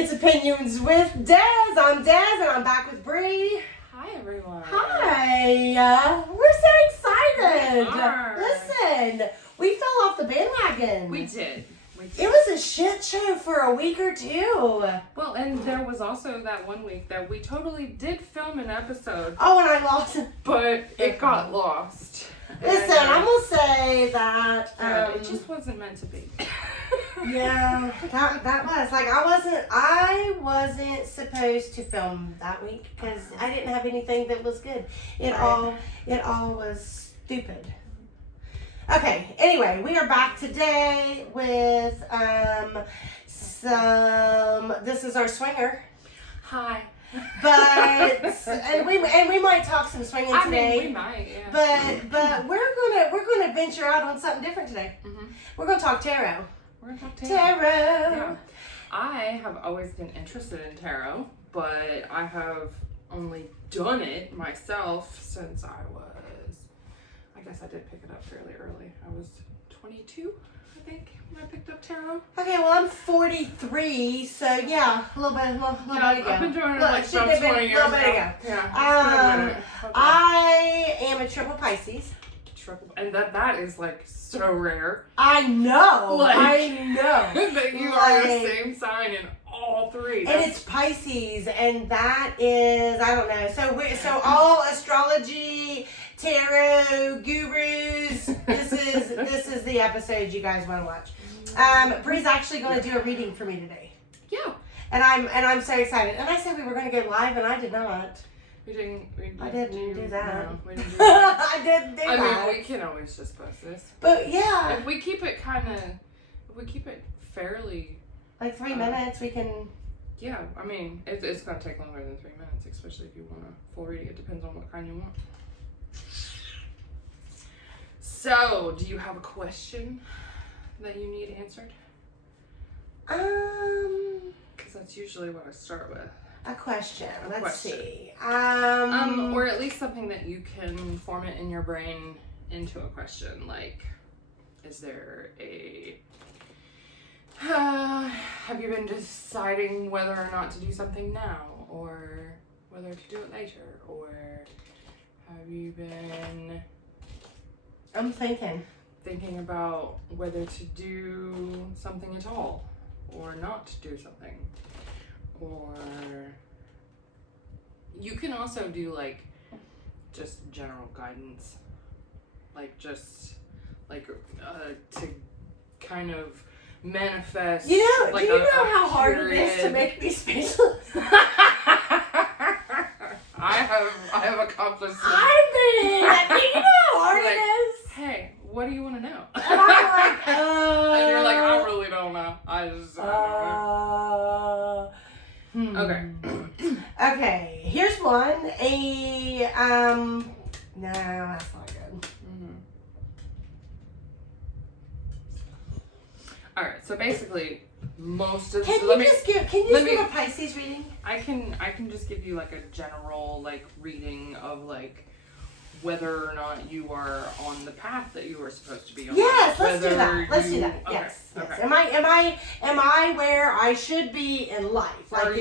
It's Opinions with DEZ. I'm DEZ and I'm back with Bree. Hi, everyone. Hi. We're so excited. We are. Listen, we fell off the bandwagon. We did. It was a shit show for a week or two. Well, and there was also that one week that we totally did film an episode. Oh, and I lost it. But it got lost. Listen, I'm going to say that... it just wasn't meant to be. Yeah, that was like I wasn't supposed to film that week because I didn't have anything that was good. It all was stupid. Okay, anyway, we are back today with this is our swinger. Hi. But and we might talk some swinging today. I mean, we might, yeah. But we're gonna venture out on something different today. Mm-hmm. We're gonna talk tarot. We're gonna talk Tarot. Yeah. I have always been interested in tarot, but I have only done it myself since I guess I did pick it up fairly early. I was 22, I think, when I picked up tarot. Okay, well, I'm 43, so yeah, a little bit ago. I've been doing it like about 20 years ago. Yeah, okay. I am a triple Pisces. And that is like so rare. I know. That you are the same sign in all three. And it's Pisces, and that is, I don't know. So all astrology, tarot gurus. This is the episode you guys want to watch. Bree's actually going to do a reading for me today. Yeah. And I'm so excited. And I said we were going to go live, and I did not. I didn't do that. No, we didn't do that. I didn't do that. I mean, we can always just post this. But yeah. If we keep it fairly... Like 3 minutes, we can... Yeah, I mean, it's going to take longer than 3 minutes, especially if you want a full reading. It depends on what kind you want. So, do you have a question that you need answered? Because that's usually what I start with. A question. Let's see. Or at least something that you can form it in your brain into a question. Like, is there a... have you been deciding whether or not to do something now? Or whether to do it later? Or have you been... I'm thinking about whether to do something at all. Or not to do something. Or you can also do like just general guidance, like just like to kind of manifest. You know, like do you know how hard it is to make me speechless? I have accomplished it. I mean, do you know how hard like, it is? Hey, what do you want to know? And I'm like, and you're like, I really don't know. I just don't know. Okay. Okay, here's one. No, that's not good. Mm-hmm. All right, so basically, most of Can you just give a Pisces reading? I can just give you like a general like reading of like whether or not you are on the path that you were supposed to be on. Yes, let's do that. Let's do that. Okay. Yes. Okay. Am I where I should be in life? Like,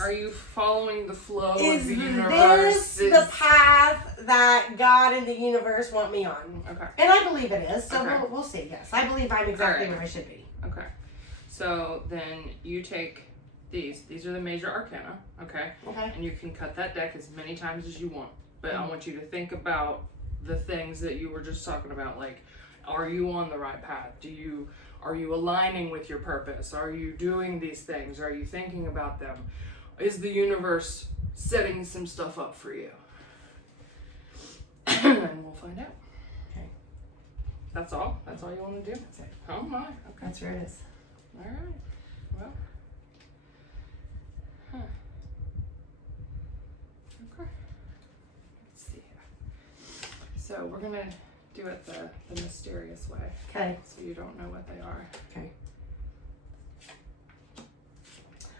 are you following the flow of the Is universe? this the path that God and the universe want me on? Okay. And I believe it is. So Okay. we'll see. Yes, I believe I'm exactly All right. where I should be. Okay. So then you take these. These are the major arcana. Okay. Okay. And you can cut that deck as many times as you want. But I want you to think about the things that you were just talking about. Like, are you on the right path? Are you aligning with your purpose? Are you doing these things? Are you thinking about them? Is the universe setting some stuff up for you? And we'll find out. Okay. That's all? That's all you want to do? That's it. Oh my. Okay. That's where it is. All right. Well. Huh. Okay. Let's see here. So we're gonna do it the mysterious way. Okay. So you don't know what they are. Okay.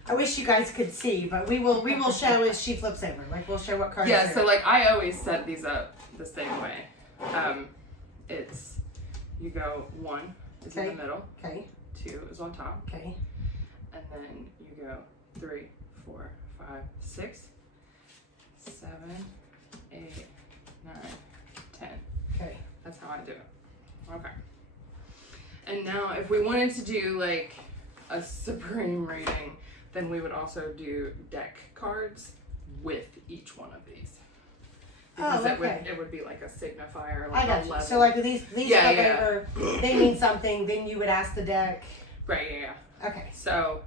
I wish you guys could see, but we will show as she flips over. Like, we'll show what cards. Yeah. So like I always set these up the same way. It's you go 1 is in the middle. Okay. 2 is on top. Okay. and then you go 3, 4, 5, 6, 7, 8, 9, 10. Okay. That's how I do it. Okay. And now if we wanted to do like a supreme reading, then we would also do deck cards with each one of these. Because it would be like a signifier, like I got a you. level. So like these they mean something, then you would ask the deck. Right, yeah. Okay. So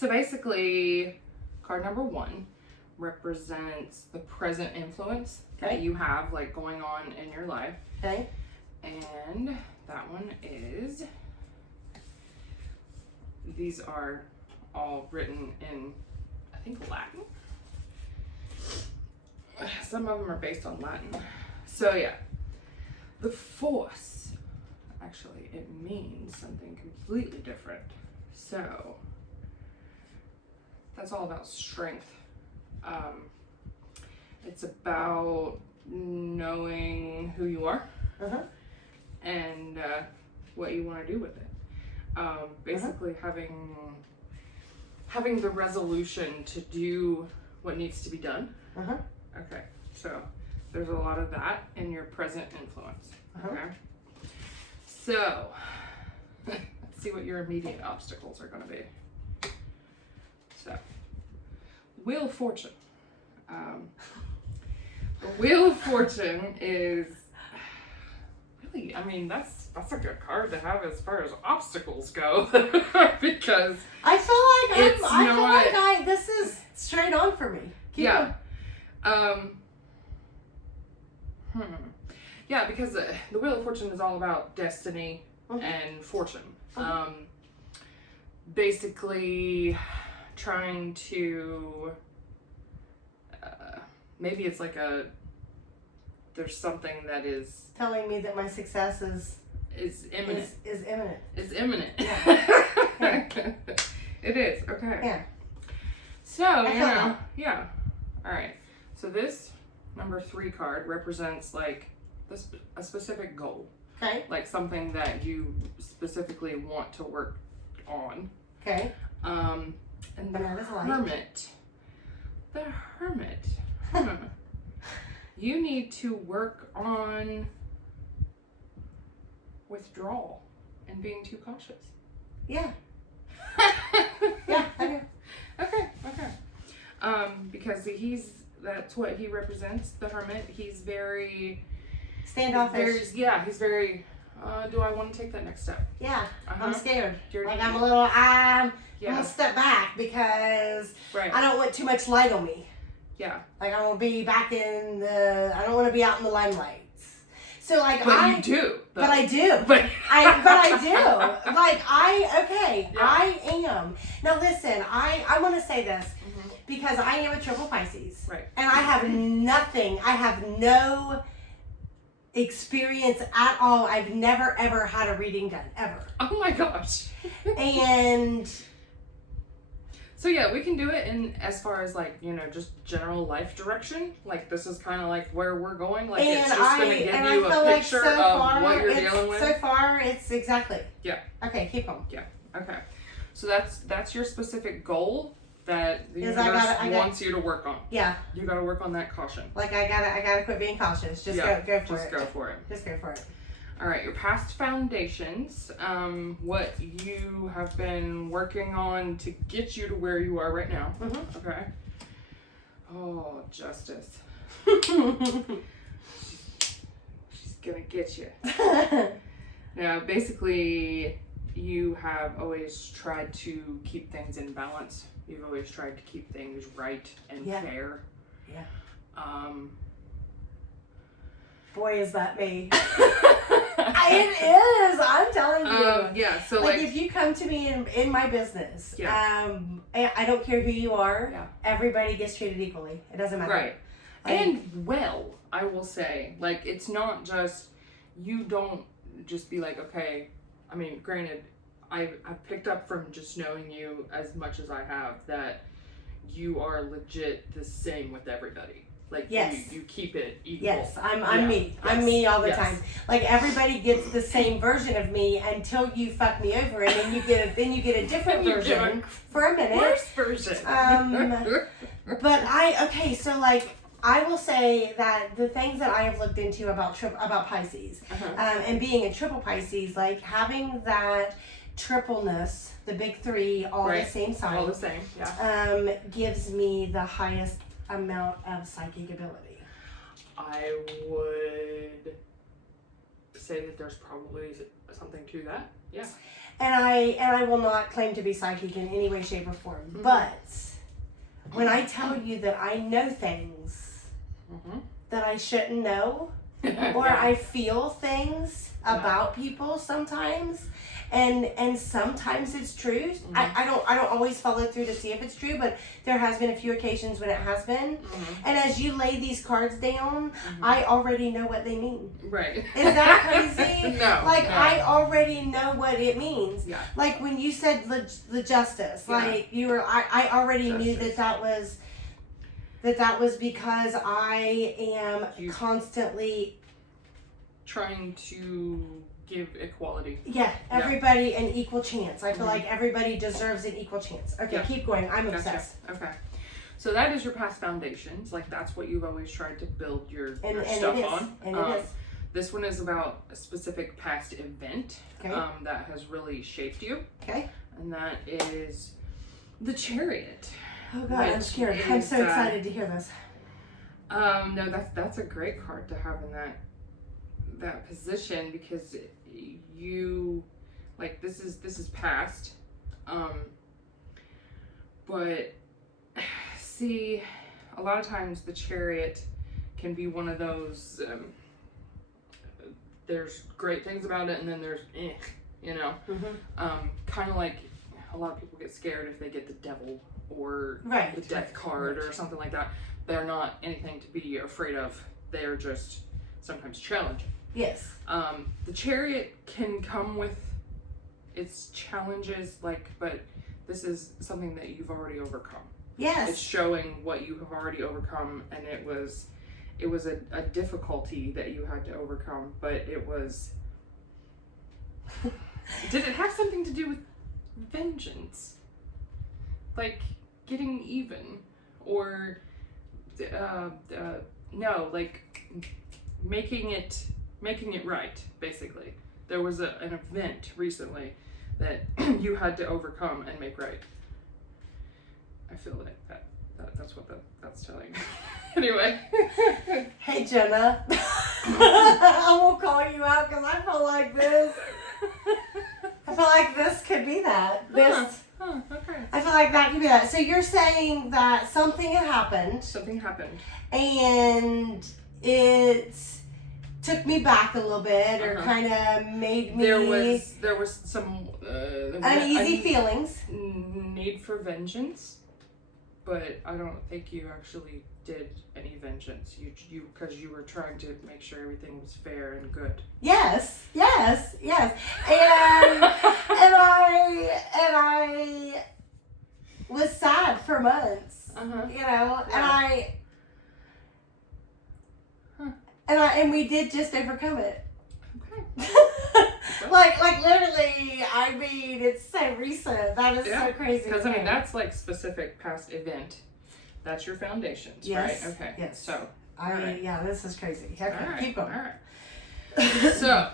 basically card number 1 represents the present influence that you have like going on in your life. Okay. And that one is, these are all written in, I think, Latin. Some of them are based on Latin. So yeah, the force, actually, it means something completely different. So that's all about strength. It's about knowing who you are and what you want to do with it. Basically having the resolution to do what needs to be done. Okay, so there's a lot of that in your present influence. Okay, so let's see what your immediate obstacles are going to be. So, Wheel of Fortune. The Wheel of Fortune is really, I mean, that's a good card to have as far as obstacles go. Because I feel like this is straight on for me. Keep going. Yeah, because the Wheel of Fortune is all about destiny and fortune. Basically trying to, maybe it's like there's something that is telling me that my success is imminent. Is imminent. It's imminent. Yeah. It is, okay. Yeah. So, yeah. All right. So this number 3 card represents like a specific goal. Okay. Like something that you specifically want to work on. Okay. And the Hermit. The Hermit. You need to work on withdrawal and being too cautious. Yeah. Yeah, I do. Okay. Because that's what he represents, the Hermit. He's very standoffish. He's very, do I want to take that next step? Yeah, I'm scared. I'm yeah. gonna step back because right. I don't want too much light on me. Yeah. Like I want to be I don't want to be out in the limelight. So like you do. But I do. But I do. Like yeah. I am. Now listen, I want to say this because I am a triple Pisces. Right. And I have nothing. I have no experience at all. I've never ever had a reading done ever. Oh my gosh. And so yeah, we can do it in as far as like, just general life direction. Like this is kind of like where we're going. Like it's just going to give you a picture of what you're dealing with. So far, it's exactly. Yeah. Okay, keep going. Yeah. Okay. So that's your specific goal that the universe wants you to work on. Yeah. You got to work on that caution. Like I gotta quit being cautious. Just go for it. Just go for it. Just go for it. All right, your past foundations, what you have been working on to get you to where you are right now. Okay. Oh, Justice. She's gonna get you. Now, basically, you have always tried to keep things in balance. You've always tried to keep things right and fair. Yeah. Boy, is that me. It is. I'm telling you. Yeah. So like if you come to me in my business, I don't care who you are. Yeah. Everybody gets treated equally. It doesn't matter. Right. And I will say, like it's not just you don't just be like, okay. I mean, granted, I've picked up from just knowing you as much as I have that you are legit the same with everybody. Like Yes. you keep it equal. Yes, I'm Yeah. me. Yes. I'm me all the Yes. time. Like everybody gets the same version of me until you fuck me over, and then you get a different You get version for a minute. Worst version. But so like I will say that the things that I have looked into about Pisces, and being a triple Pisces, like having that tripleness, the big three, all the same sign, all the same, yeah. Gives me the highest amount of psychic ability. I would say that there's probably something to that. Yeah. And I will not claim to be psychic in any way, shape, or form. But when I tell you that I know things that I shouldn't know, or I feel things about people sometimes, and sometimes it's true. I don't always follow through to see if it's true, but there has been a few occasions when it has been. And as you lay these cards down, I already know what they mean. Right. Is that crazy? No. I already know what it means. Yeah. Like when you said the justice, like you were, I already knew that was because I am constantly trying to give equality. Yeah, everybody an equal chance. I feel like everybody deserves an equal chance. Okay, keep going. I'm obsessed. Okay. So that is your past foundations. Like that's what you've always tried to build your stuff on. And it is. This one is about a specific past event that has really shaped you. Okay. And that is the Chariot. Oh God, I'm scared. I'm so excited to hear this. No, that's a great card to have in that position because you like this is past. But see, a lot of times the Chariot can be one of those there's great things about it and then there's kind of like a lot of people get scared if they get the Devil or the Death card or something like that. They're not anything to be afraid of. They are just sometimes challenging. Yes. The Chariot can come with its challenges, but this is something that you've already overcome. Yes. It's showing what you have already overcome, and it was a difficulty that you had to overcome, but it was... Did it have something to do with vengeance? Like getting even? Or, no, like making it right, basically. There was an event recently that you had to overcome and make right. I feel like that's what that's telling. Anyway. Hey Jenna. I won't call you out because I feel like this. I feel like this could be that. Okay. I feel like that could be that. So you're saying that something had happened. Something happened. And it took me back a little bit, or kind of made me. There was some uneasy feelings. Need for vengeance, but I don't think you actually did any vengeance. You because you were trying to make sure everything was fair and good. Yes, and I was sad for months. And we did just overcome it. Okay. like literally, I mean, it's so recent. That is so crazy. Because that's like specific past event. That's your foundations, right? Okay. Yes. So. This is crazy. Okay, right. keep going. All right. So,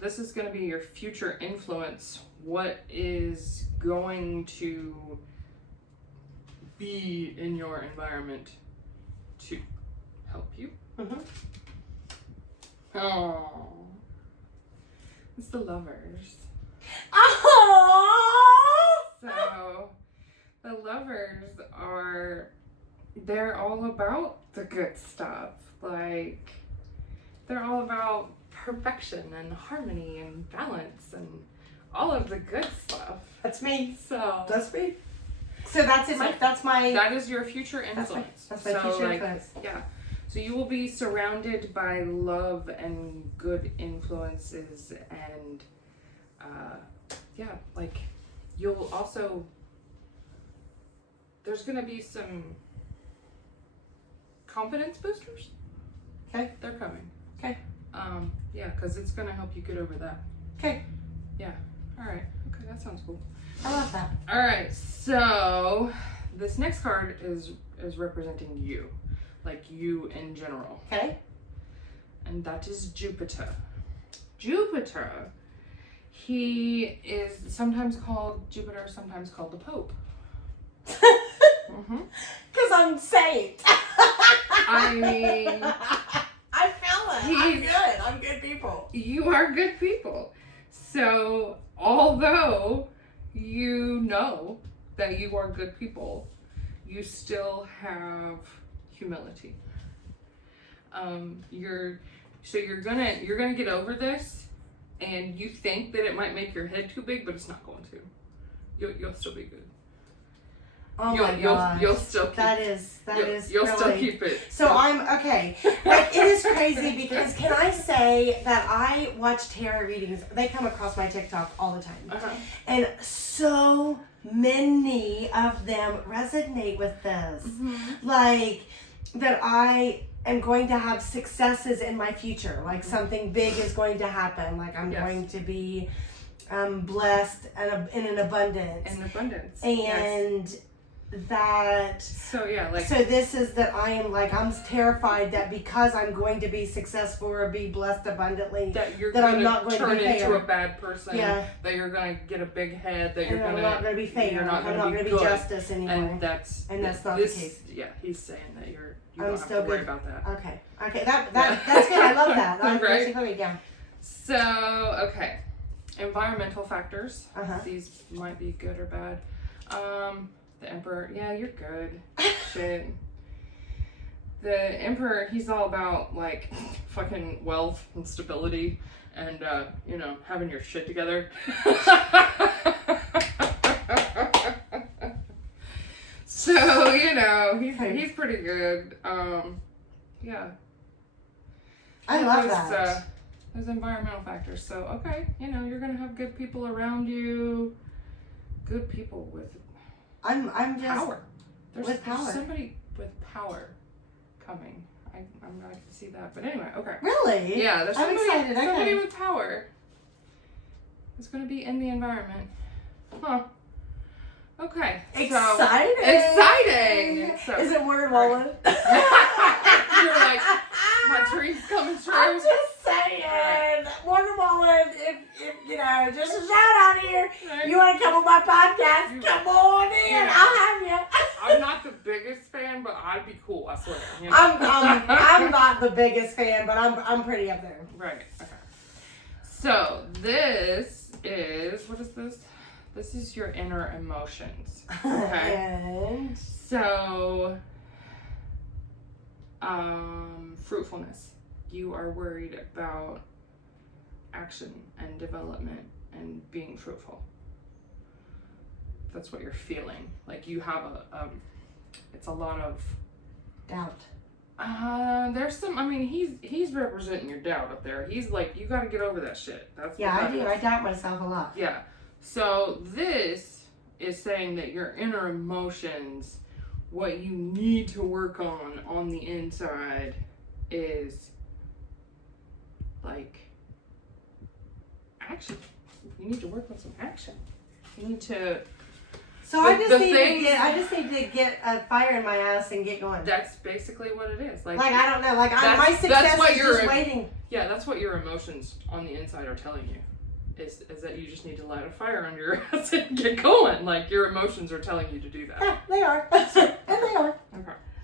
this is going to be your future influence. What is going to be in your environment to help you? Oh, it's the Lovers. Oh. So, the Lovers they're all about the good stuff. Like, they're all about perfection and harmony and balance and all of the good stuff. That's me. So that's me. So that's it. That is your future influence. That's my future influence. Yeah. So you will be surrounded by love and good influences, and you'll also, there's gonna be some confidence boosters. Okay. They're coming. Okay. Yeah, because it's gonna help you get over that. Okay. Yeah. All right. Okay, that sounds cool. I love that. All right. So this next card is representing you, like you in general. Okay. And that is Jupiter. Jupiter, he is sometimes called Jupiter, sometimes called the Pope. Because I'm saint. I mean, I feel it. I'm good. I'm good people. You are good people. So, although you know that you are good people, you still have humility. You're gonna get over this, and you think that it might make your head too big, but it's not going to. You'll still be good. Oh my gosh. You'll still keep You'll really, still keep it. So I'm okay. Like, it is crazy because can I say that I watch tarot readings? They come across my TikTok all the time, and so many of them resonate with this. Like that I am going to have successes in my future. Like something big is going to happen. Like I'm going to be blessed and in an abundance. And that so this is that I'm terrified that because I'm going to be successful or be blessed abundantly that I'm not going to be fair. Turn into a bad person, that you're going to get a big head, that I'm not going to be fair, I'm not going to be justice anymore, and that's not the case. He's saying that you I'm don't still have to worry good. about that. Okay, that's good. I love that. Right? Yeah. So okay, environmental factors. These might be good or bad. The Emperor, you're good. Shit. The Emperor, he's all about like fucking wealth and stability and having your shit together. So, he's pretty good. Yeah. I love that. Those environmental factors. So, okay, you're gonna have good people around you. Good people with I'm just power. There's power. Somebody with power coming. I'm not going to see that, but anyway, okay. Really? Yeah, there's I'm excited. Somebody with power is going to be in the environment. Huh. Okay. Exciting. So, is it Warren Wallen? You're like, my dream's coming true. I'm just saying, Warren Wallen, if just a shout out here. Right. You want to come on my podcast? Come on in. I'll have you. I'm not the biggest fan, but I'd be cool. I swear. I'm not the biggest fan, but I'm pretty up there. Right. Okay. So this is, what is this? This is your inner emotions. Okay. And so, fruitfulness. You are worried about action and development and being fruitful. That's what you're feeling. Like you have it's a lot of doubt. There's some, he's representing your doubt up there. He's like, you gotta get over that shit. That's I do. I doubt myself a lot. Yeah. So this is saying that your inner emotions, what you need to work on the inside is like action. You need to work on some action. You need to. So I just need to get a fire in my ass and get going. That's basically what it is. Like I don't know. My success is just waiting. Yeah, that's what your emotions on the inside are telling you. Is that you just need to light a fire under your ass and get going. Like your emotions are telling you to do that. Yeah, they are. And they are.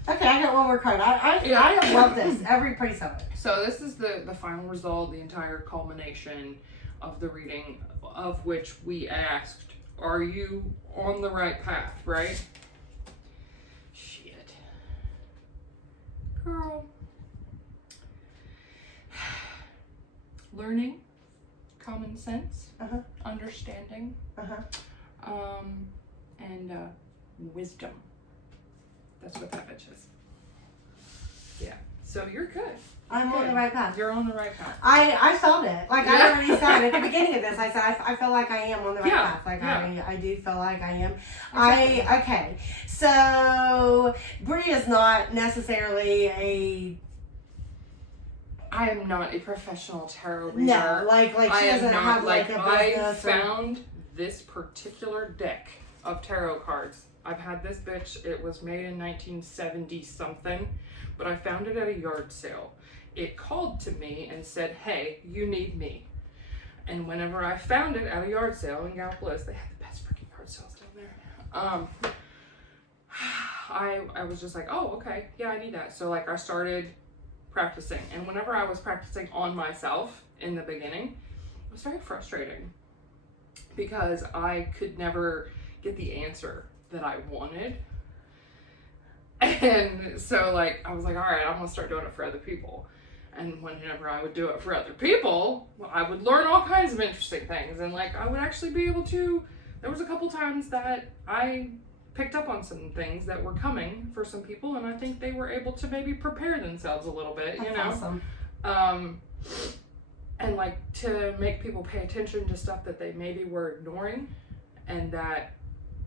Okay, I got one more card. I love this. Every piece of it. So this is the final result, the entire culmination of the reading, of which we asked, are you on the right path, right? Shit. Girl. Learning, common sense, understanding, and wisdom. That's what that bitch is. Yeah. So you're good. I'm on the right path. You're on the right path. I felt it. Like Yeah. I already said at the beginning of this, I said I feel like I am on the right Yeah. path. Like Yeah. I do feel like I am. Exactly. Okay. So Bree is not necessarily I am not a professional tarot reader. no, like she I am doesn't not, have like a I business. or- found this particular deck of tarot cards. I've had this bitch. It was made in 1970 something, but I found it at a yard sale. It called to me and said, "Hey, you need me." And whenever I found it at a yard sale in Gallipolis, they had the best freaking yard sales down there. I was just like, "Oh, okay, yeah, I need that." So like I started practicing, and whenever I was practicing on myself in the beginning, it was very frustrating because I could never get the answer that I wanted. And so like I was like, all right, I'm gonna start doing it for other people. And whenever I would do it for other people, I would learn all kinds of interesting things, and like I would actually be able to, there was a couple times that I picked up on some things that were coming for some people, and I think they were able to maybe prepare themselves a little bit, you know. Awesome. And like to make people pay attention to stuff that they maybe were ignoring, and that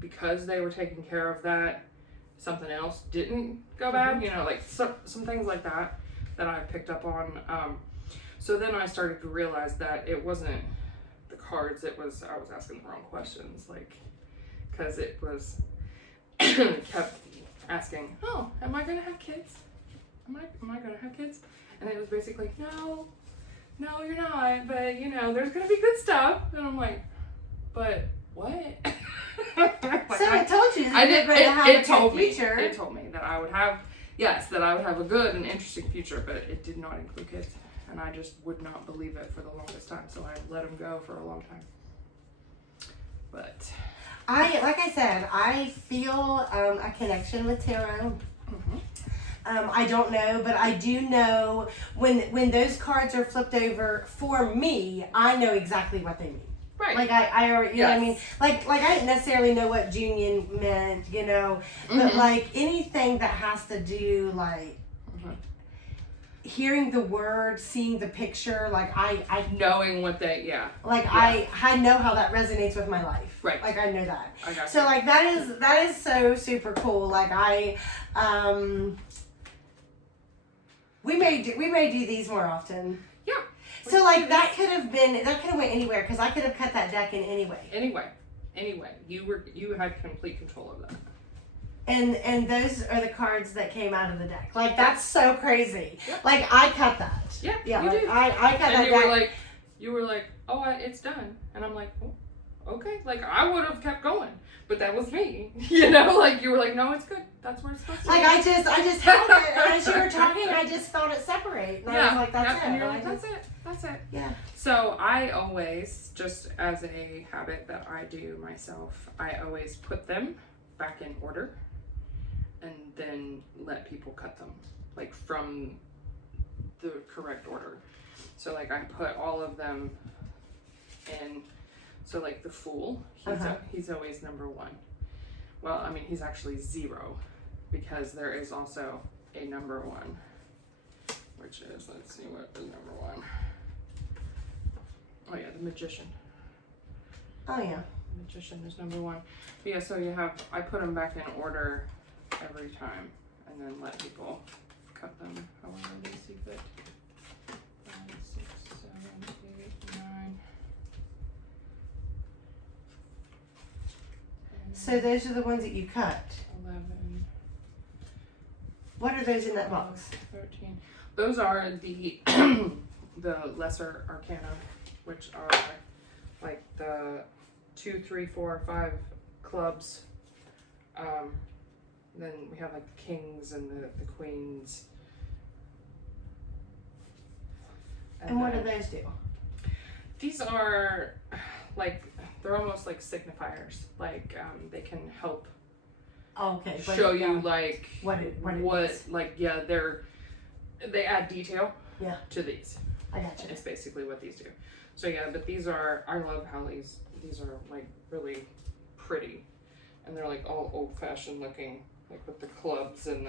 because they were taking care of that, something else didn't go bad, you know, like some things like that I picked up on. So then I started to realize that it wasn't the cards, it was, I was asking the wrong questions, like, because it was kept asking, "Oh, am I gonna have kids? Am I gonna have kids?" And it was basically, no, you're not, but you know, there's gonna be good stuff. And I'm like, but what? Like, So it told you I that did. you're going to have It a told good me. future. It told me that I would have, yes, that I would have a good and interesting future, but it did not include kids, and I just would not believe it for the longest time. So I let them go for a long time. But like I said, I feel a connection with tarot. I don't know, but I do know when those cards are flipped over for me, I know exactly what they mean. right, Like I already, you know what I mean? Like I didn't necessarily know what Junior meant, you know, but like anything that has to do like hearing the word, seeing the picture, like I knowing what they, like I know how that resonates with my life. Right. Like I know that. I got So you. like that is so super cool. Like we may do these more often. Yeah. So like that could have went anywhere because I could have cut that deck in any way. Anyway, you had complete control of that. And those are the cards that came out of the deck. Like that's so crazy. Yep. Like I cut that. Yeah, Yeah. you Like, did. I cut And that deck. you were like, "Oh, it's done," and I'm like, "Oh, okay." Like I would have kept going, but that was me. You know, like you were like, "No, it's good. That's where it's supposed to be." Like I just held it, and as you were talking, I just felt it separate. And I was like, that's it. And you're And like, I just- that's it. Yeah. So I always, just as a habit that I do myself, I always put them back in order and then let people cut them, like from the correct order. So like I put all of them in, so like the Fool, he's always number 1. Well, I mean, he's actually 0 because there is also a number 1, which is, let's see what is number 1. Oh yeah, the Magician. Oh yeah. Magician is number 1. But yeah, so you have, I put them back in order every time and then let people cut them however they see fit. 5, 6, 7, 8, 9. So those are the ones that you cut. 11. What are those in that box? 13. Those are the the lesser arcana, which are like the 2, 3, 4, 5 clubs. Then we have like the kings and the queens. And what do those do? These are like, they're almost like signifiers. Like they can help Okay. But show you like what it is. like they add detail to these. I gotcha. It's basically what these do. So yeah, but these are, I love how these are like really pretty, and they're like all old-fashioned looking, like with the clubs and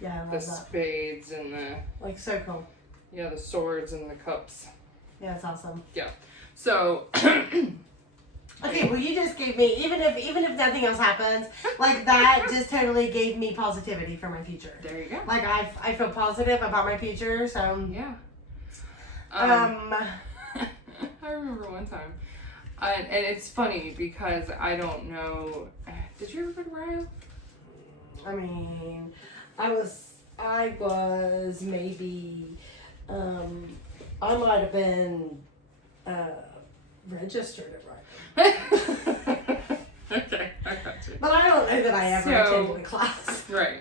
Yeah, I love the that. spades and the Like, so cool. the swords and the cups. Yeah, it's awesome. Yeah. So Okay, well, you just gave me, even if nothing else happens, like, that just totally gave me positivity for my future. there you go. Like, I feel positive about my future, so. Yeah. I I remember one time, and it's funny because I don't know. Did you ever go to Rio? mean, I was maybe, I might have been, registered at Ryan. Okay, I got you. But I don't know that I ever attended a class. Right.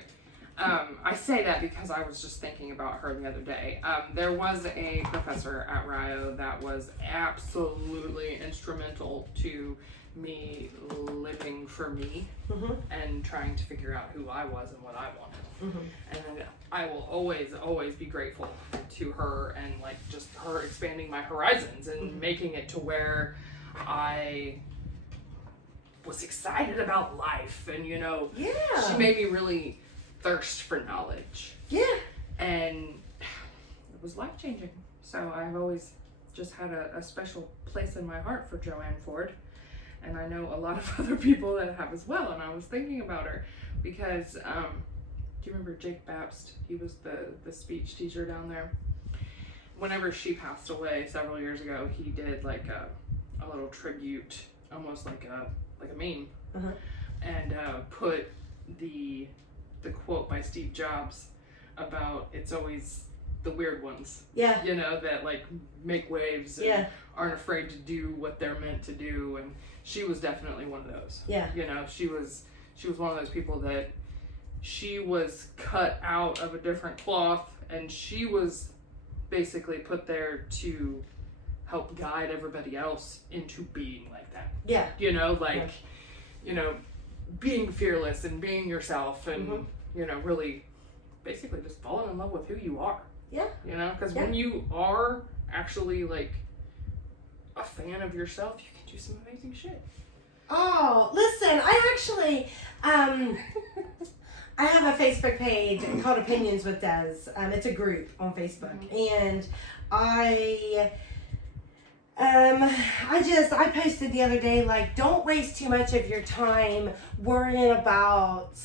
I say that because I was just thinking about her the other day. There was a professor at Rio that was absolutely instrumental to me living for me and trying to figure out who I was and what I wanted. And I will always be grateful to her and like just her expanding my horizons and making it to where I was excited about life and she made me really thirst for knowledge. Yeah. And it was life-changing. So I've always just had a special place in my heart for Joanne Ford. And I know a lot of other people that have as well. And I was thinking about her because, do you remember Jake Babst? He was the speech teacher down there. Whenever she passed away several years ago, he did like a little tribute, almost like a meme, and put the quote by Steve Jobs about it's always the weird ones, that like make waves and aren't afraid to do what they're meant to do, and she was definitely one of those. She was one of those people that she was cut out of a different cloth, and she was basically put there to help guide everybody else into being like that. Being fearless and being yourself and really basically just falling in love with who you are. Because when you are actually like a fan of yourself, you can do some amazing shit. Oh, listen, I actually I have a Facebook page called Opinions with DEZ. It's a group on Facebook, and I posted the other day, like, don't waste too much of your time worrying about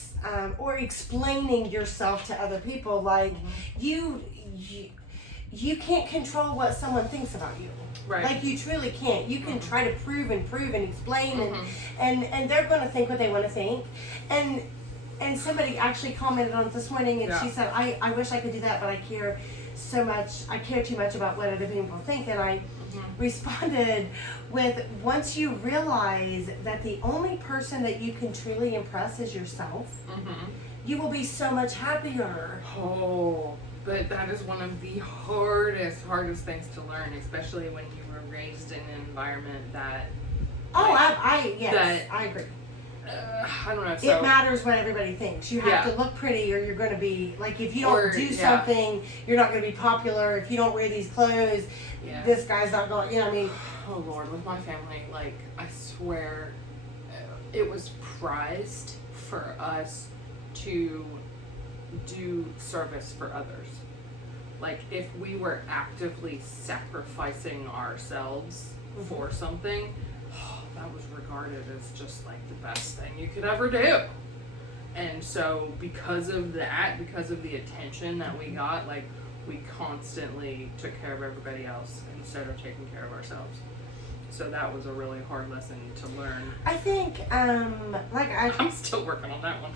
or explaining yourself to other people. Like, you can't control what someone thinks about you. Right. Like, you truly can't. You can try to prove and explain, and they're going to think what they want to think. And somebody actually commented on it this morning, and she said, I wish I could do that, but I care too much about what other people think. And I responded with, once you realize that the only person that you can truly impress is yourself, you will be so much happier. Oh, but that is one of the hardest things to learn, especially when you were raised in an environment that... I agree. I don't know. So, it matters what everybody thinks. You have to look pretty, or you're going to be like, if you don't do something, you're not going to be popular. If you don't wear these clothes, this guy's not going. You know what I mean? Oh Lord, with my family, like I swear, it was prized for us to do service for others. Like if we were actively sacrificing ourselves for something. That was regarded as just like the best thing you could ever do. And so because of that, because of the attention that we got, like we constantly took care of everybody else instead of taking care of ourselves. So that was a really hard lesson to learn. I think, I'm still working on that one.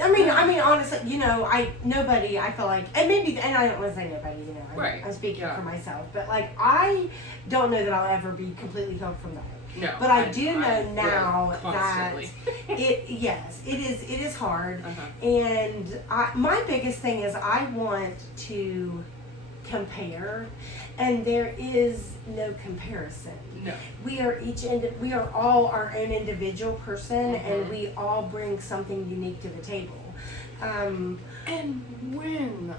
I mean, honestly, I feel like, and I don't want to say nobody, I'm speaking for myself, but like, I don't know that I'll ever be completely healed from that. No. But I do know now that it is hard. And my biggest thing is I want to compare, and there is no comparison. No. We are all our own individual person, and we all bring something unique to the table. And when the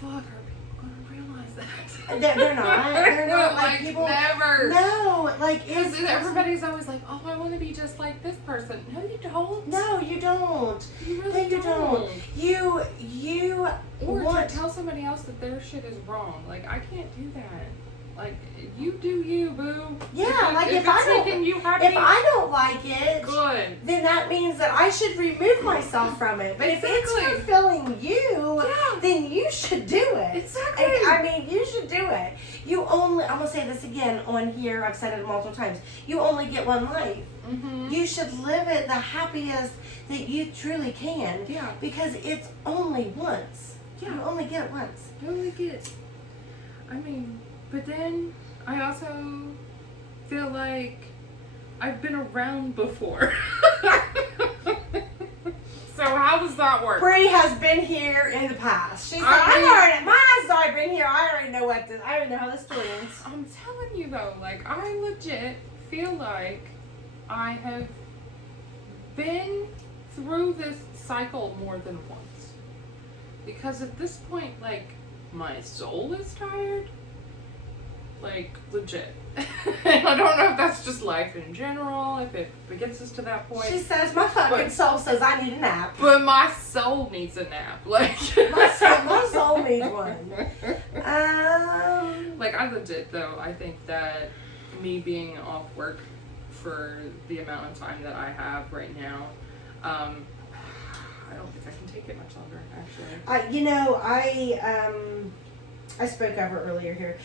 fuck are people gonna realize that? They're not. They're not like people. Never. No, like Because everybody's always like, oh, I want to be just like this person. No, you don't. No, you don't. You really don't. You Or want to tell somebody else that their shit is wrong. Like, I can't do that. Like, you do you, boo. Yeah, like if it's making you happy, if I don't like it, good. then that means that I should remove myself from it. But if it's fulfilling you, then you should do it. Exactly. I mean, you should do it. I'm gonna say this again on here. I've said it multiple times. You only get one life. Mm-hmm. You should live it the happiest that you truly can. Yeah. Because it's only once. Yeah. You only get it once. You only get. I mean, but then I also feel like I've been around before. So how does that work? Bree has been here in the past. She's like, my eyes already been here. I already know how this story ends. I'm telling you though, like I legit feel like I have been through this cycle more than once. Because at this point, like, my soul is tired. Like, legit. I don't know if that's just life in general, if it gets us to that point. She says, my fucking soul says I need a nap. But my soul needs a nap. Like, my soul needs one. Like, I legit, though, I think that me being off work for the amount of time that I have right now, I don't think I can take it much longer, actually. I spoke of her earlier here.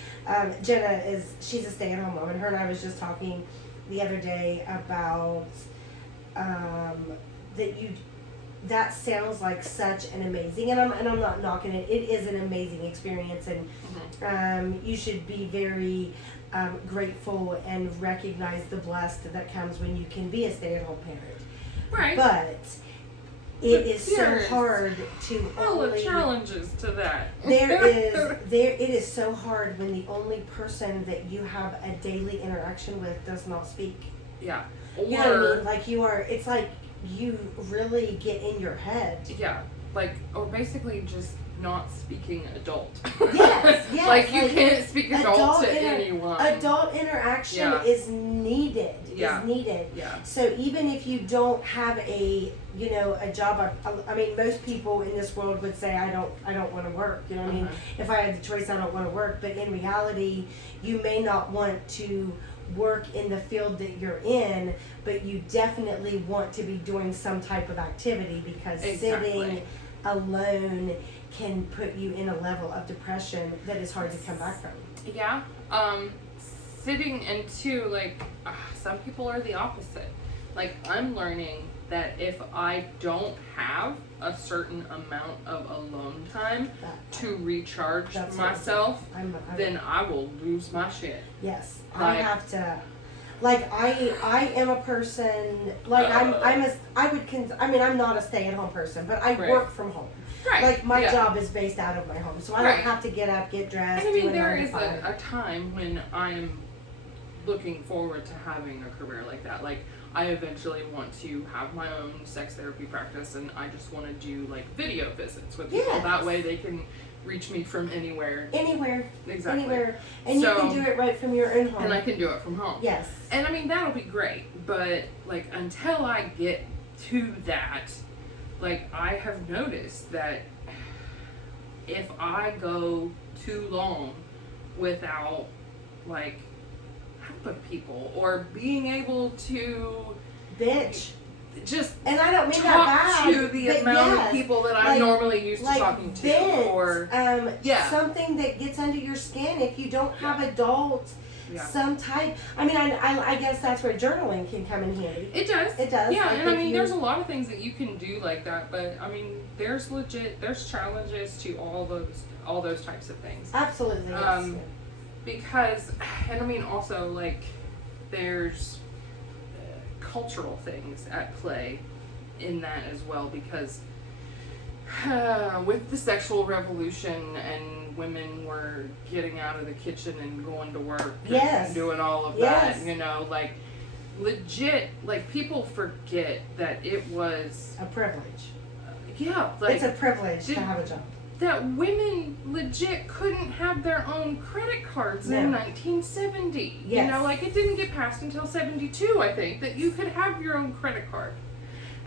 Jenna she's a stay-at-home mom, and her and I was just talking the other day about that sounds like such an amazing, and I'm not knocking it. It is an amazing experience, and you should be very grateful and recognize the blessed that comes when you can be a stay-at-home parent. Right. But it is so hard to only challenges to that. It is so hard when the only person that you have a daily interaction with does not speak. Yeah. You know what I mean? Like it's like you really get in your head. Yeah. Like, or basically just not speaking adult. Yes. Like you can't speak adult to anyone. Adult interaction is needed. Yeah. Is needed. Yeah. So even if you don't have a job, I mean, most people in this world would say, I don't want to work. You know what I mean? If I had the choice, I don't want to work. But in reality, you may not want to work in the field that you're in, but you definitely want to be doing some type of activity, because sitting alone can put you in a level of depression that is hard to come back from. Yeah. Sitting and too, like, some people are the opposite. Like, I'm learning that if I don't have a certain amount of alone time to recharge myself, then I will lose my shit. Yes, I have to. Like I am a person. Like I'm not a stay-at-home person, but I work from home. Right. Like my job is based out of my home, so I don't have to get up, get dressed. And I mean, there is a time when I'm looking forward to having a career like that. Like, I eventually want to have my own sex therapy practice, and I just want to do like video visits with people. Yes. That way they can reach me from anywhere. Exactly. Anywhere. And so, you can do it right from your own home. And I can do it from home. Yes. And I mean, that'll be great. But like, until I get to that, like, I have noticed that if I go too long without like helping people or being able to just and I don't mean talk that bad, to the amount of people that I'm normally used to talking to, vent, or something that gets under your skin. If you don't have adults, some type. I mean, I guess that's where journaling can come in handy. It does. Yeah, like, and I mean, there's a lot of things that you can do like that, but I mean, there's challenges to all those types of things. Absolutely. Yes. Because, and I mean, also like, there's cultural things at play in that as well, because with the sexual revolution and women were getting out of the kitchen and going to work and doing all of that, you know, like, legit, like, people forget that it was a privilege. like, it's a privilege to have a job. that women legit couldn't have their own credit cards in 1970. Yes. You know, like it didn't get passed until 72, I think, that you could have your own credit card.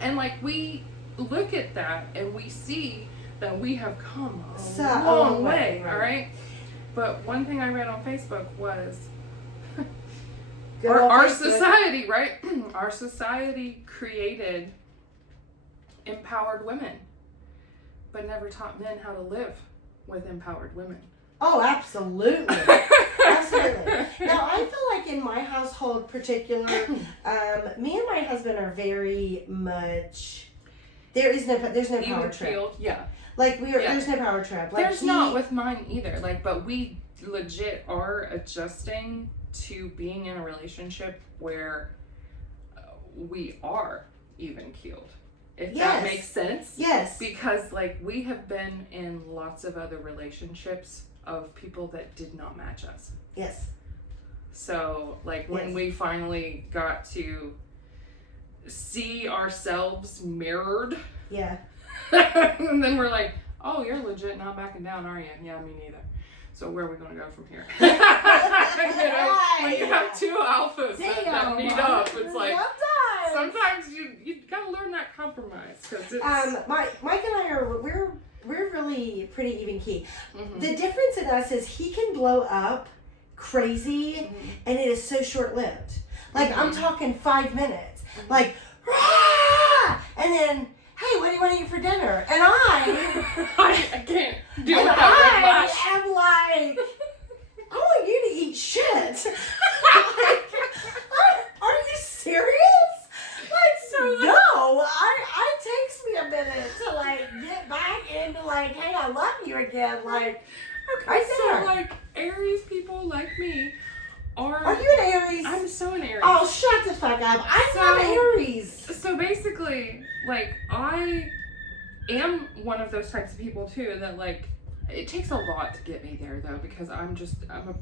And like we look at that and we see that we have come a long way, all right? But one thing I read on Facebook was our society, right? Our society created empowered women, but never taught men how to live with empowered women. Oh, absolutely. Absolutely. Now, I feel like in my household particular, me and my husband are very much, there's no power trip. Yeah. Like there's no power trip. Like there's not with mine either. Like, but we legit are adjusting to being in a relationship where we are even keeled. If that makes sense. Yes. Because like we have been in lots of other relationships of people that did not match us. Yes. So like when we finally got to see ourselves mirrored. Yeah. And then we're like, oh, you're legit not backing down, are you? Yeah, me neither. So where are we going to go from here? You know, when you have two alphas that meet up, it's like sometimes you gotta learn that compromise because it's. Mike and I are we're really pretty even key. Mm-hmm. The difference in us is he can blow up crazy, and it is so short lived. Like I'm talking 5 minutes, like, Rah! And then. Hey, what do you want to eat for dinner? And I can't deal with that I am like, I want you to eat shit. Like, are you serious? Like, so no. It takes me a minute to like get back into like, hey, I love you again. Like, okay, so like Aries people like me are you an Aries? I'm so an Aries. Oh, shut the fuck up. I'm not Aries. So basically, like, I am one of those types of people, too, that, like, it takes a lot to get me there, though, because I'm a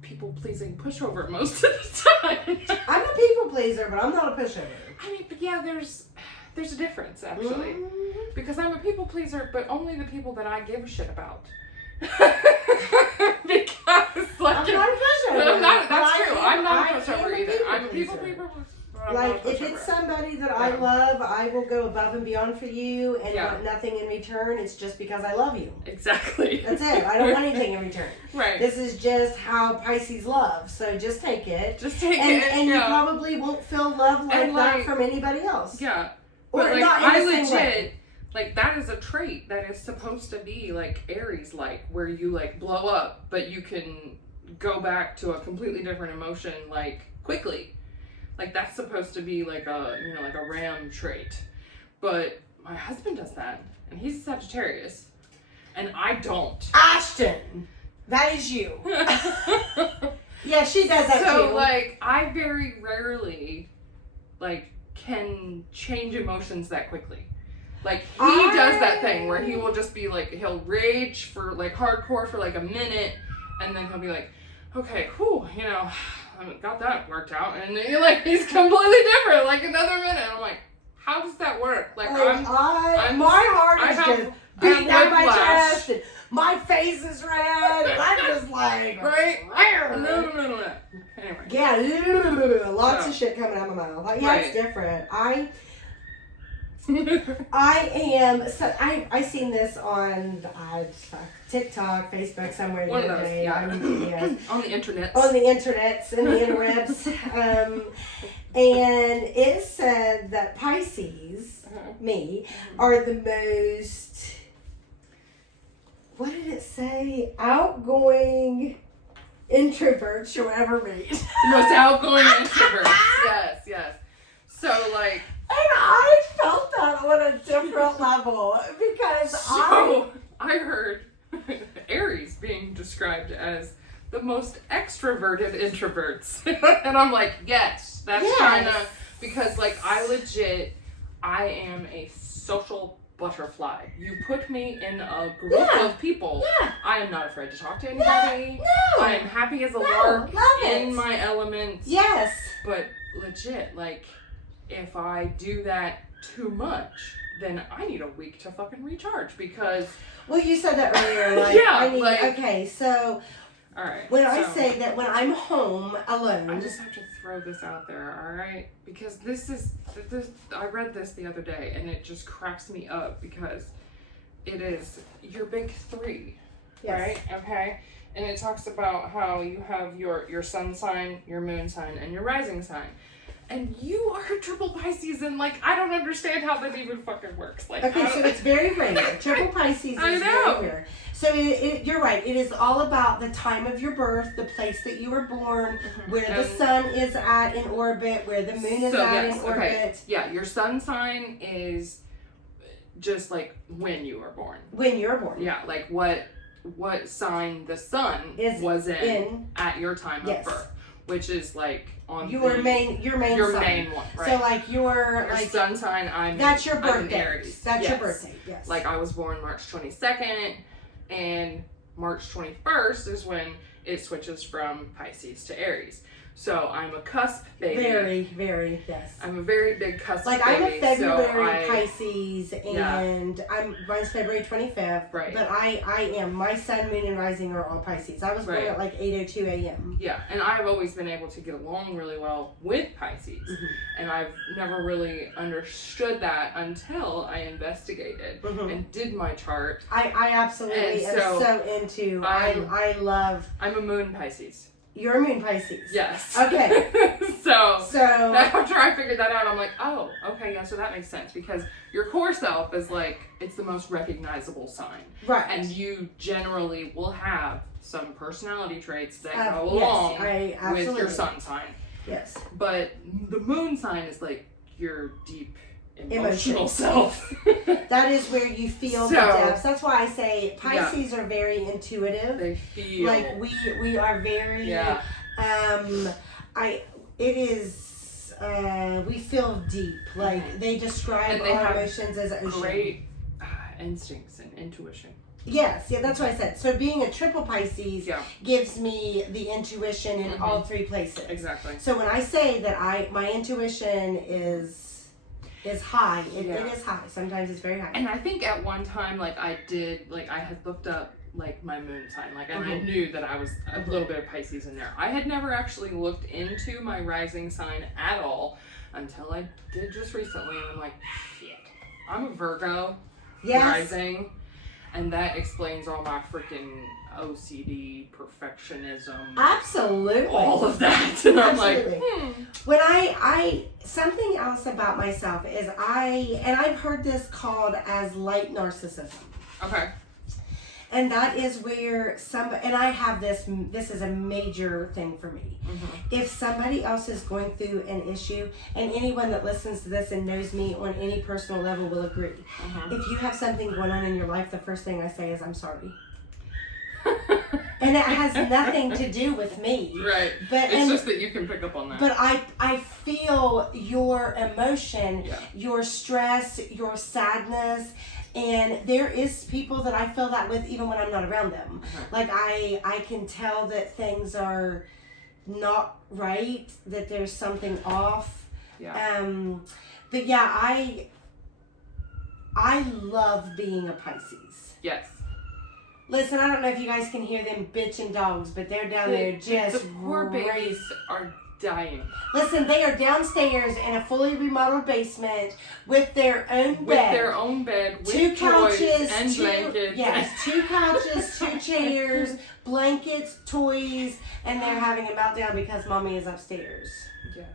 people-pleasing pushover most of the time. I'm a people-pleaser, but I'm not a pushover. I mean, but yeah, there's a difference, actually. Mm-hmm. Because I'm a people-pleaser, but only the people that I give a shit about. Because like I'm not a pushover. That's true. I'm not a pushover either. I'm a people pleaser. Like if it's somebody that I love, I will go above and beyond for you and want nothing in return. It's just because I love you. Exactly. That's it. I don't want anything in return. Right. This is just how Pisces love. So just take it. And you probably won't feel love like that from anybody else. Yeah. Or but like, not in I the same legit. way. Like, that is a trait that is supposed to be, like, Aries-like, where you, like, blow up, but you can go back to a completely different emotion, like, quickly. Like, that's supposed to be, like, a Ram trait. But my husband does that, and he's a Sagittarius, and I don't. Ashton, that is you. Yeah, she does that, too. So, like, I very rarely, like, can change emotions that quickly. Like, he does that thing where he will just be like, he'll rage for like hardcore for like a minute, and then he'll be like, okay, whew, you know, I got that worked out, and then like he's completely different, like another minute. I'm like, how does that work? Like, my heart is just beating down my chest, and my face is red, and I'm just like, right? No. Anyway. Yeah, lots of shit coming out of my mouth. Like, yeah, it's different. I am. So I seen this on TikTok, Facebook, somewhere the other day. Yeah. On the internet. On the internets and the interwebs. And it said that Pisces, me, are the most. What did it say? Outgoing introverts you'll ever meet. The most outgoing introverts. Yes. So like. And I felt that on a different level because I heard Aries being described as the most extroverted introverts. And I'm like, yes, that's kind of, because like I am a social butterfly. You put me in a group of people. Yeah. I am not afraid to talk to anybody. No. I am happy as a lark in my element. Yes. But legit, like, if I do that too much, then I need a week to fucking recharge because. Well, you said that earlier. Like, Yeah, I need, like. Okay, so. All right. When I say that when I'm home alone. I just have to throw this out there, all right? Because this. I read this the other day and it just cracks me up because it is your big three, Yes. right? Okay. And it talks about how you have your sun sign, your moon sign, and your rising sign. And you are a triple Pisces, and like I don't understand how that even fucking works. Like, okay, so it's very rare. Triple Pisces is very rare. So you're right. It is all about the time of your birth, the place that you were born, where the sun is at in orbit, where the moon is at in orbit. Okay. Yeah, your sun sign is just like when you were born. When you're born. Yeah, like what sign the sun was in at your time of birth, which is like on your main sign. Main one, right? So like your like sun sign, that's your birthday. Aries. That's your birthday. Yes. Like I was born March 22nd, and March 21st is when it switches from Pisces to Aries. So I'm a cusp baby. Very, very, yes. I'm a very big cusp like baby. I'm a February Pisces, and mine's February 25th. Right. But I am, my sun, moon, and rising are all Pisces. I was born at like 8:02 a.m. Yeah, and I've always been able to get along really well with Pisces. And I've never really understood that until I investigated and did my chart. I absolutely am so into, I love. I'm a moon Pisces. You're a moon Pisces. Yes. Okay. so after I figured that out, I'm like, oh, okay, yeah, so that makes sense because your core self is like, it's the most recognizable sign. Right. And you generally will have some personality traits that go along with your sun sign. Yes. But the moon sign is like your deep emotional self. That is where you feel the depths. That's why I say Pisces are very intuitive. They feel like we are very we feel deep. Like they describe our emotions as ocean. Great instincts and intuition. Yes, that's what I said. So being a triple Pisces gives me the intuition in all three places. Exactly. So when I say that my intuition is high. It is high. Sometimes it's very high. And I think at one time, like I had looked up like my moon sign, like, and I knew that I was a little bit of Pisces in there. I had never actually looked into my rising sign at all until I did just recently, and I'm like, shit, I'm a Virgo rising, and that explains all my freaking OCD, perfectionism. Absolutely. All of that. And I'm like, When I something else about myself is and I've heard this called as light narcissism. Okay. And that is where and I have this is a major thing for me. If somebody else is going through an issue, and anyone that listens to this and knows me on any personal level will agree. If you have something going on in your life, the first thing I say is, I'm sorry. And it has nothing to do with me. Right. But it's just that you can pick up on that. But I feel your emotion, your stress, your sadness, and there is people that I feel that with even when I'm not around them. Like I can tell that things are not right, that there's something off. But I love being a Pisces. Yes. Listen, I don't know if you guys can hear them bitching dogs, but they're down there just the poor babies are dying. Listen, they are downstairs in a fully remodeled basement with their own bed. With their own bed, with two couches, and blankets. Yes, 2 couches, 2 chairs, blankets, toys, and they're having a meltdown because mommy is upstairs. Yes.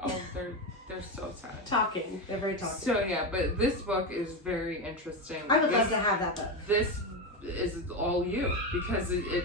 Oh, they're so sad. They're very talking. So but this book is very interesting. I would love to have that book. This is all you because it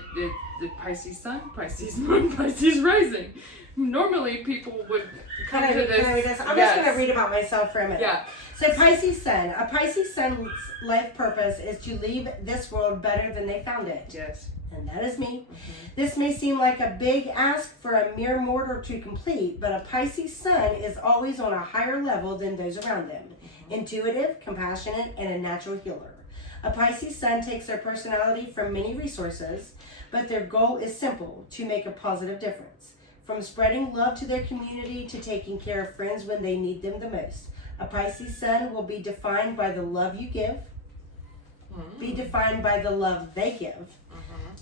Pisces sun, Pisces moon, Pisces rising. Normally people would come to this. Can I read this? I'm just going to read about myself for a minute. Yeah. So Pisces sun. A Pisces sun's life purpose is to leave this world better than they found it. Yes. And that is me. This may seem like a big ask for a mere mortal to complete, but a Pisces sun is always on a higher level than those around them. Intuitive, compassionate, and a natural healer. A Pisces sun takes their personality from many resources, but their goal is simple, to make a positive difference. From spreading love to their community to taking care of friends when they need them the most. A Pisces sun will be defined by the love you give, be defined by the love they give.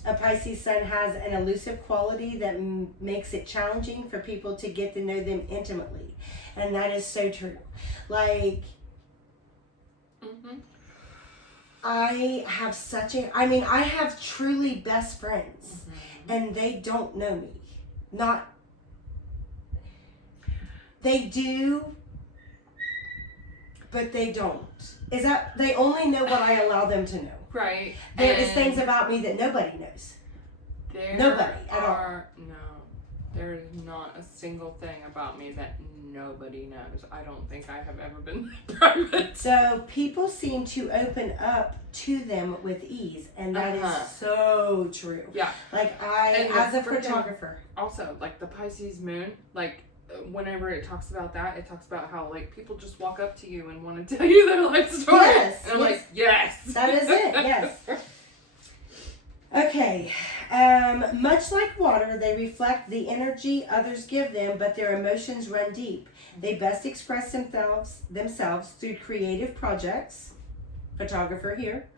A Pisces sun has an elusive quality that makes it challenging for people to get to know them intimately. And that is so true. Like, I have truly best friends, and they don't know me. They do, but they don't. Is that, they only know what I allow them to know. Right. There is things about me that nobody knows. Nobody at all. No, there is not a single thing about me that nobody knows. I don't think I have ever been private. So people seem to open up to them with ease, and that is so true. Yeah. Like as a photographer. Also, like the Pisces moon, like whenever it talks about that, it talks about how like people just walk up to you and want to tell you their life story. Yes. And I'm like, yes. That is it, yes. Okay. Much like water, they reflect the energy others give them, but their emotions run deep. They best express themselves through creative projects, photographer here,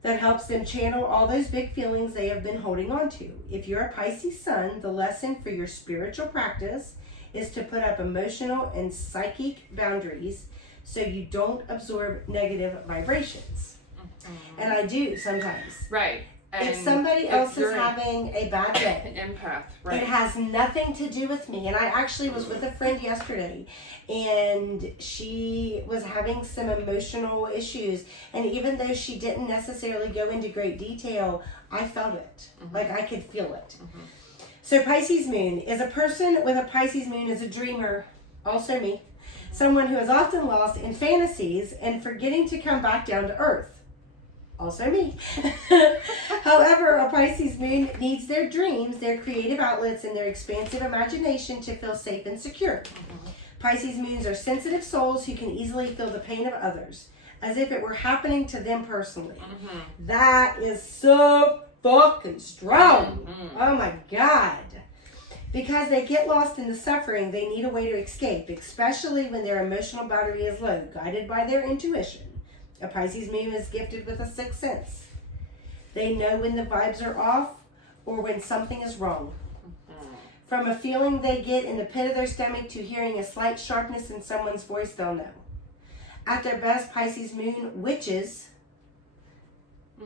that helps them channel all those big feelings they have been holding on to. If you're a Pisces sun, the lesson for your spiritual practice is to put up emotional and psychic boundaries so you don't absorb negative vibrations. And I do sometimes. Right. And if somebody else is having a bad day, empath, right? It has nothing to do with me. And I actually was with a friend yesterday, and she was having some emotional issues. And even though she didn't necessarily go into great detail, I felt it. Like I could feel it. So Pisces moon is a person with a Pisces moon is a dreamer, also me. Someone who is often lost in fantasies and forgetting to come back down to earth. Also me. However, a Pisces moon needs their dreams, their creative outlets, and their expansive imagination to feel safe and secure. Pisces moons are sensitive souls who can easily feel the pain of others, as if it were happening to them personally. That is so fucking strong. Oh my God. Because they get lost in the suffering, they need a way to escape, especially when their emotional battery is low, guided by their intuition. A Pisces moon is gifted with a sixth sense. They know when the vibes are off or when something is wrong. From a feeling they get in the pit of their stomach to hearing a slight sharpness in someone's voice, they'll know. At their best, Pisces moon witches,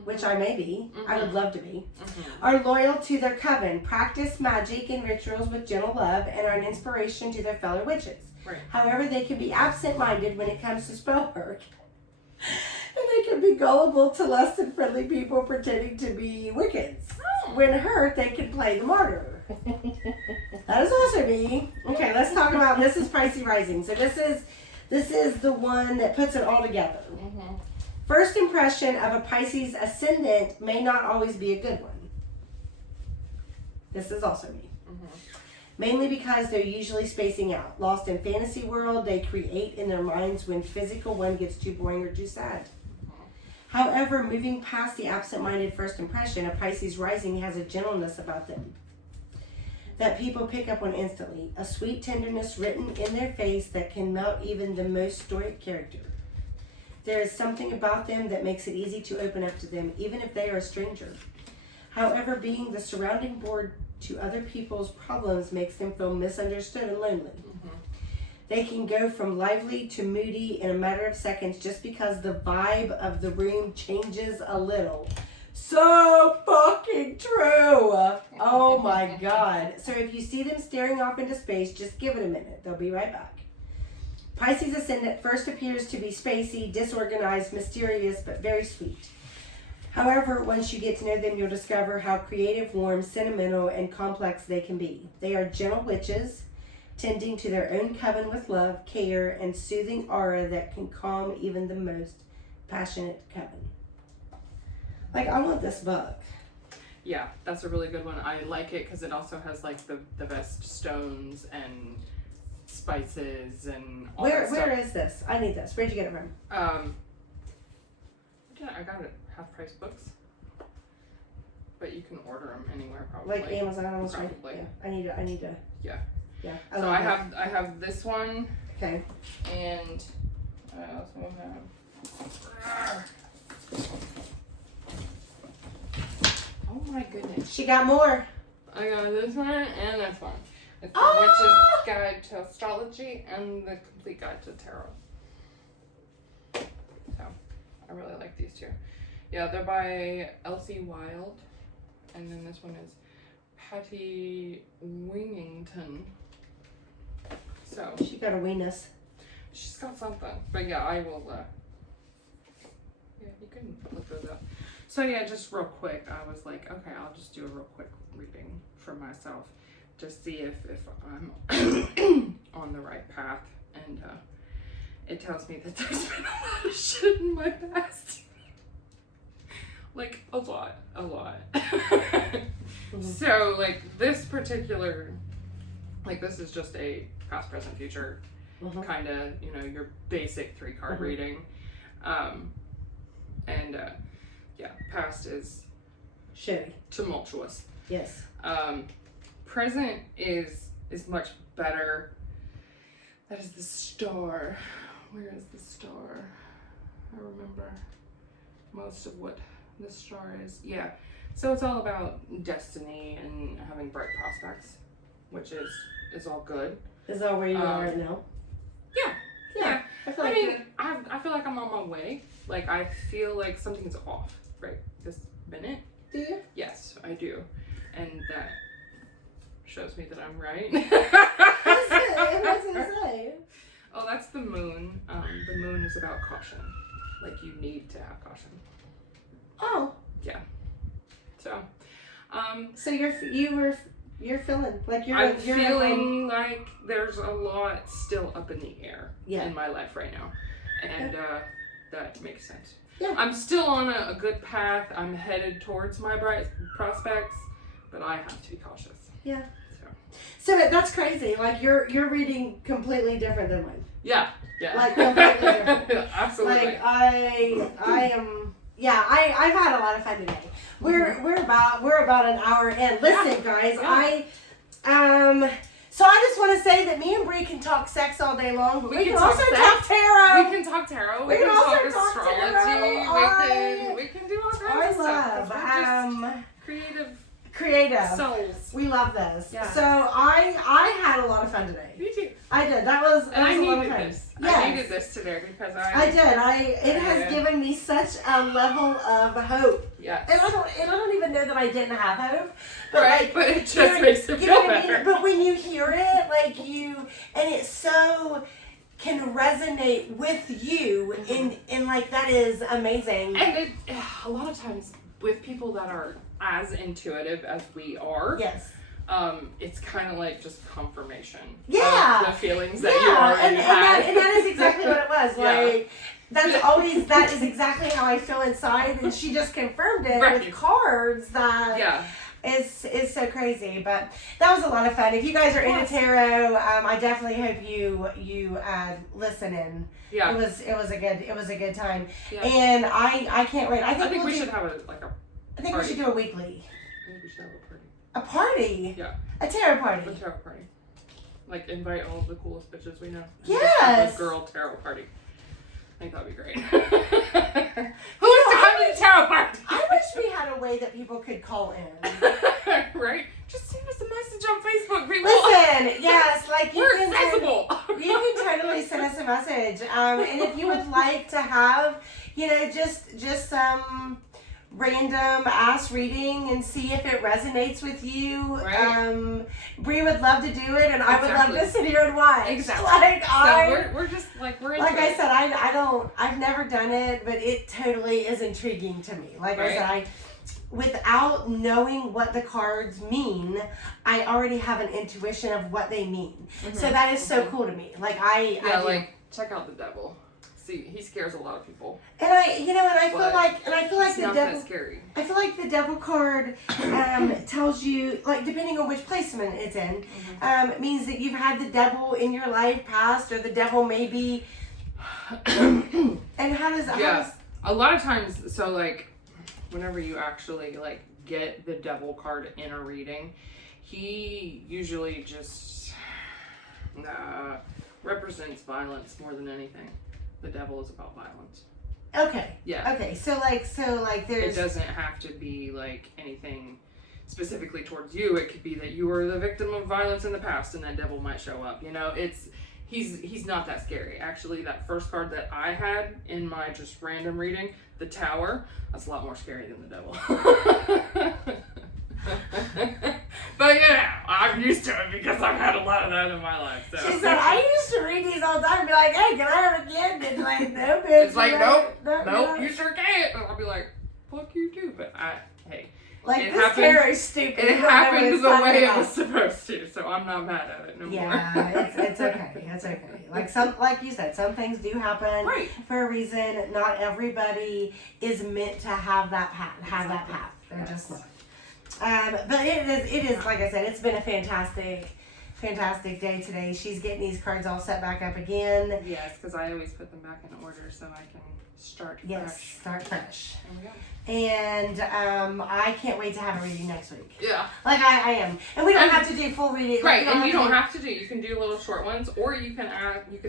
which I may be, I would love to be, are loyal to their coven, practice magic and rituals with gentle love, and are an inspiration to their fellow witches. Right. However, they can be absent-minded when it comes to spell work. And they can be gullible to less than friendly people pretending to be Wiccans. When hurt, they can play the martyr. That is also me. Okay, let's talk about, this is Pisces rising. So this is the one that puts it all together. First impression of a Pisces ascendant may not always be a good one. This is also me. Mainly because they're usually spacing out. Lost in fantasy world, they create in their minds when physical one gets too boring or too sad. However, moving past the absent-minded first impression, a Pisces rising has a gentleness about them that people pick up on instantly. A sweet tenderness written in their face that can melt even the most stoic character. There is something about them that makes it easy to open up to them, even if they are a stranger. However, being the surrounding board to other people's problems makes them feel misunderstood and lonely. They can go from lively to moody in a matter of seconds just because the vibe of the room changes a little. So fucking true. Oh my God. So if you see them staring off into space, just give it a minute. They'll be right back. Pisces ascendant first appears to be spacey, disorganized, mysterious, but very sweet. However, once you get to know them, you'll discover how creative, warm, sentimental, and complex they can be. They are gentle witches, tending to their own coven with love, care, and soothing aura that can calm even the most passionate coven. Like, I want this book. Yeah, that's a really good one. I like it because it also has like the best stones and spices and all that stuff. Where is this? I need this. Where'd you get it from? I got it at Half Price Books, but you can order them anywhere probably. Like Amazon, almost. Probably. Yeah. I need to. Yeah. Yeah. So I have this one. Okay. And Let's move that. Oh my goodness. She got more. I got this one and this one. It's the Oh! Witch's Guide to Astrology and the Complete Guide to Tarot. So, I really like these two. Yeah, they're by Elsie Wilde. And then this one is Patty Wingington. So, She got a weenus. she's got something. But yeah, I will, yeah, you can look those up. So yeah, just real quick, I was like, okay, I'll just do a real quick reading for myself. Just see if I'm on the right path. And it tells me that there's been a lot of shit in my past. Like, a lot. So, like, this particular, like, this is just a past, present, future, kind of, you know, your basic 3-card reading. Yeah, past is Shitty. tumultuous. Yes. Present is much better. That is the star. Where is the star? I remember most of what the star is. Yeah. So it's all about destiny and having bright prospects, which is all good. Is that where you are right now? Yeah. I feel I like mean, I feel like I'm on my way. Like, I feel like something's off right this minute. do you? Yes, I do. And that shows me that I'm right. What's it say? Oh, that's the moon. The moon is about caution. Like, you need to have caution. Oh. Yeah. So, So you're feeling like I'm feeling like there's a lot still up in the air in my life right now. And that makes sense. Yeah. I'm still on a good path. I'm headed towards my bright prospects, but I have to be cautious. Yeah. So that's crazy. Like you're reading completely different than mine. Yeah. Like completely different. Absolutely. Like I am. Yeah, I've had a lot of fun today. We're about an hour in. Listen, guys, so I just want to say that me and Bree can talk sex all day long, but we can also talk tarot. We can talk tarot. We can talk also talk astrology. tarot. We can do all kinds of stuff. I love creative souls. We love this. Yeah. So I had a lot of fun today. Me too. I did. That was I a lot of needed fun. this. Yes. I needed this today because I did. It has given me such a level of hope. Yes. And I don't even know that I didn't have hope. But right. But it just makes it feel better. But when you hear it, like and it so can resonate with you, and like that is amazing. And a lot of times with people that are as intuitive as we are. Yes. It's kind of like just confirmation. Yeah. Of the feelings that you already had. And that is exactly what it was. Like that is exactly how I feel inside, and she just confirmed it with cards. That is so crazy. But that was a lot of fun. If you guys are into tarot, I definitely hope you listen in. Yeah. It was a good time. Yeah. And I can't wait. I think we should have I think we should do a weekly. I think we should have a party. A party? Yeah. A tarot party. A tarot party. Like, invite all of the coolest bitches we know. Yes. A girl tarot party. I think that'd be great. Who wants to come to the tarot party? I wish we had a way that people could call in. Right? Just send us a message on Facebook, people. Listen, yes, like we're accessible. You can totally send us a message. And if you would like to have, just some random ass reading and see if it resonates with you. Right. Bree would love to do it, and I would love to sit here and watch. Exactly. We're just we're into I said, I've never done it, but it totally is intriguing to me. Like I said, without knowing what the cards mean, I already have an intuition of what they mean. Mm-hmm. So that is so cool to me. Like check out the devil. See, he scares a lot of people. And I feel like the devil. That scary. I feel like the devil card tells you, like, depending on which placement it's in, it means that you've had the devil in your life past, or the devil maybe. And how does that? Yeah, a lot of times. So like, whenever you actually like get the devil card in a reading, he usually just represents violence more than anything. The devil is about violence. Okay. Yeah. Okay. So there's. It doesn't have to be like anything specifically towards you. It could be that you were the victim of violence in the past, and that devil might show up. You know, he's not that scary. Actually, that first card that I had in my just random reading, the Tower, that's a lot more scary than the devil. But yeah, I'm used to it because I've had a lot of that in my life. So. She said, I used to read these all the time and be like, hey, can I have a kid? And like, no, bitch. It's like, nope, no. you sure can't. And I'll be like, fuck you too. But hey. Like, it this happened, chair is stupid. It happened the way it was supposed to, so I'm not mad at it no more. Yeah, it's okay. It's okay. Like you said, some things do happen for a reason. Not everybody is meant to have that path. They're just not. But it is like I said, it's been a fantastic day today. She's getting these cards all set back up again. Yes, because I always put them back in order so I can start fresh. Yes, start fresh. There we go. And I can't wait to have a reading next week. Yeah. Like I am. And we don't have to do full reading. Right, and you don't have to do. You can do little short ones, or you can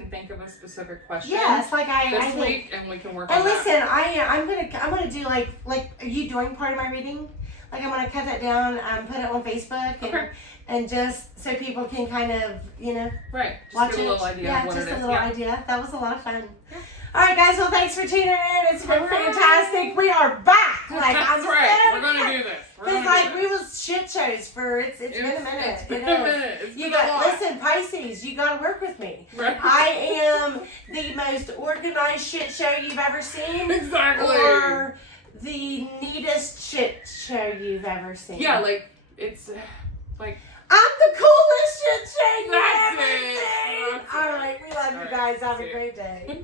think of a specific question. Yes, like this week, and we can work on that. And listen, I'm gonna do like are you doing part of my reading? Like I'm gonna cut that down, put it on Facebook, and just so people can kind of right, just watch get a little idea of what it is. Just a little idea. That was a lot of fun. Yeah. All right, guys. Well, thanks for tuning in. It's been fantastic. We are back. Like That's right. We're gonna do this. Because we was shit shows for it's been a minute. It's been a minute. Listen, Pisces, you got to work with me. Right. I am the most organized shit show you've ever seen. Exactly. Or the neatest shit show you've ever seen. Yeah, like it's like. I'm the coolest shit show you've That's ever it. seen. All right, we love you guys. Have a great day.